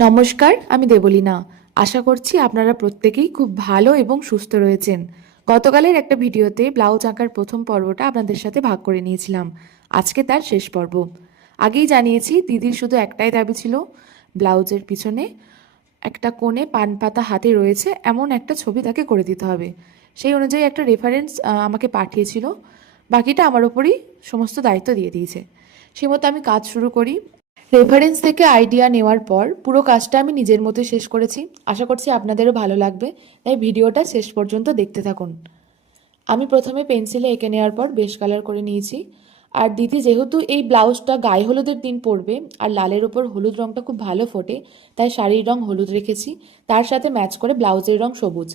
নমস্কার, আমি দেবলীনা। আশা করছি আপনারা প্রত্যেকেই খুব ভালো এবং সুস্থ রয়েছেন। গতকালের একটা ভিডিওতে ব্লাউজ আঁকার প্রথম পর্বটা আপনাদের সাথে ভাগ করে নিয়েছিলাম। আজকে তার শেষ পর্ব। আগেই জানিয়েছি দিদির শুধু একটাই দাবি ছিল, ব্লাউজের পিছনে একটা কোণে পান পাতা হাতে রয়েছে এমন একটা ছবি তাকে করে দিতে হবে। সেই অনুযায়ী একটা রেফারেন্স আমাকে পাঠিয়েছিল। বাকিটা আমার ওপরই সমস্ত দায়িত্ব দিয়ে দিয়েছে। সেই মতো আমি কাজ শুরু করি। রেফারেন্স থেকে আইডিয়া নেওয়ার পর পুরো কাজটা আমি নিজের মতো শেষ করেছি। আশা করছি আপনাদেরও ভালো লাগবে, তাই ভিডিওটা শেষ পর্যন্ত দেখতে থাকুন। আমি প্রথমে পেন্সিলে এঁকে নেওয়ার পর বেশ কালার করে নিয়েছি। আর দিদি যেহেতু এই ব্লাউজটা গায়ে হলুদের দিন পরবে আর লালের ওপর হলুদ রঙটা খুব ভালো ফোটে, তাই শাড়ির রং হলুদ রেখেছি, তার সাথে ম্যাচ করে ব্লাউজের রং সবুজ।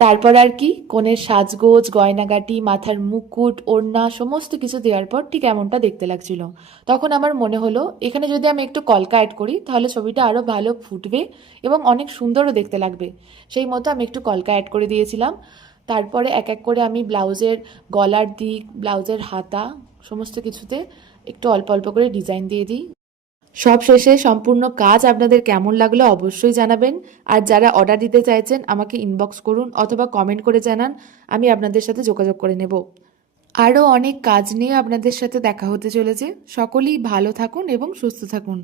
তারপর আর কি, কনের সাজগোজ, গয়নাগাটি, মাথার মুকুট, ওড়না সমস্ত কিছু দেওয়ার পর ঠিক এমনটা দেখতে লাগছিল। তখন আমার মনে হলো এখানে যদি আমি একটু কলকা অ্যাড করি তাহলে ছবিটা আরও ভালো ফুটবে এবং অনেক সুন্দরও দেখতে লাগবে। সেই মতো আমি একটু কলকা অ্যাড করে দিয়েছিলাম। তারপরে এক এক করে আমি ব্লাউজের গলার দিক, ব্লাউজের হাতা সমস্ত কিছুতে একটু অল্প অল্প করে ডিজাইন দিয়ে দিই। সব শেষে সম্পূর্ণ কাজ আপনাদের কেমন লাগলো অবশ্যই জানাবেন। আর যারা অর্ডার দিতে চাইছেন আমাকে ইনবক্স করুন অথবা কমেন্ট করে জানান, আমি আপনাদের সাথে যোগাযোগ করে নেব। আরও অনেক কাজ নিয়ে আপনাদের সাথে দেখা হতে চলেছে। সকলেই ভালো থাকুন এবং সুস্থ থাকুন।